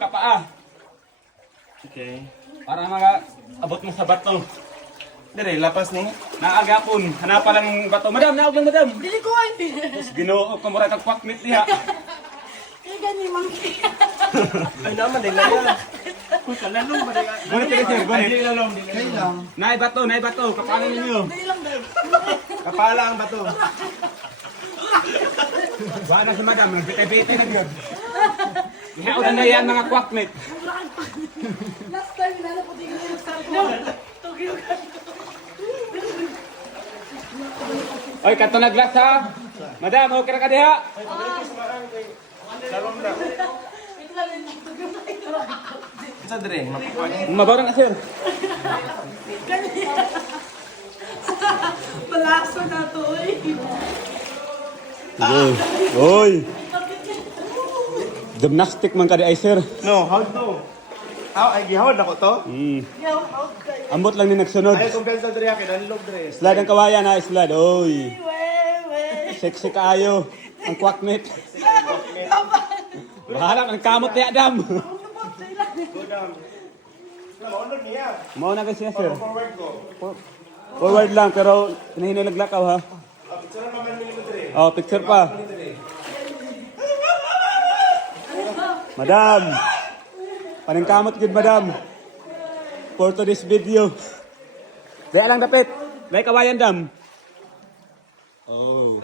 Kapaa. Okay. Para mga abot mo sa bato. Dire, lapas ni. Naagapon. Hanapan lang ng bato. Madam, naog lang madam. Dili ko ay. Ginoo ko mura kag pakmit diha. Kaya gani mangki. Ay naman din na. Kuy kalalong ba diga? Gunit ka sir, gunit. Dili lang. Nay bato, kapalan ninyo. Dili lang dahil. Kapala ang bato. Wa na si madam, nagbitay-bitay na gyud. Ihaw na yan mga kwakmit. Last time nalo po tingin yung sarko. Tugyo ka. Oy, kanto na glass ha. Madam, okay ra ka diha. Salom na. Ito lang yung tugyo na ito. Sa dire, mapakuan. Mabaw na sir. Palakso na to eh. Oy. Gymnastic man ka di ay sir. No, how to? Ay gihawad ako to. Yaw, out kayo. Ambot lang ni nagsunod. Ay kung ganito dire akin, anlog dire. Slide ang kawayan ha, slide. Oy. We. Sexy kaayo. Ang kwakmit. Bahala ang kamot ni Adam. Go down. Naunod niya. Mao na kasi sir. Forward go. Forward lang pero hinahinaglakaw ha. Picture na man minimo dire. Oh, picture pa. Madam. Paning kamot gid madam. For to this video. Daya lang dapit. Daya kawayan dam. Oh.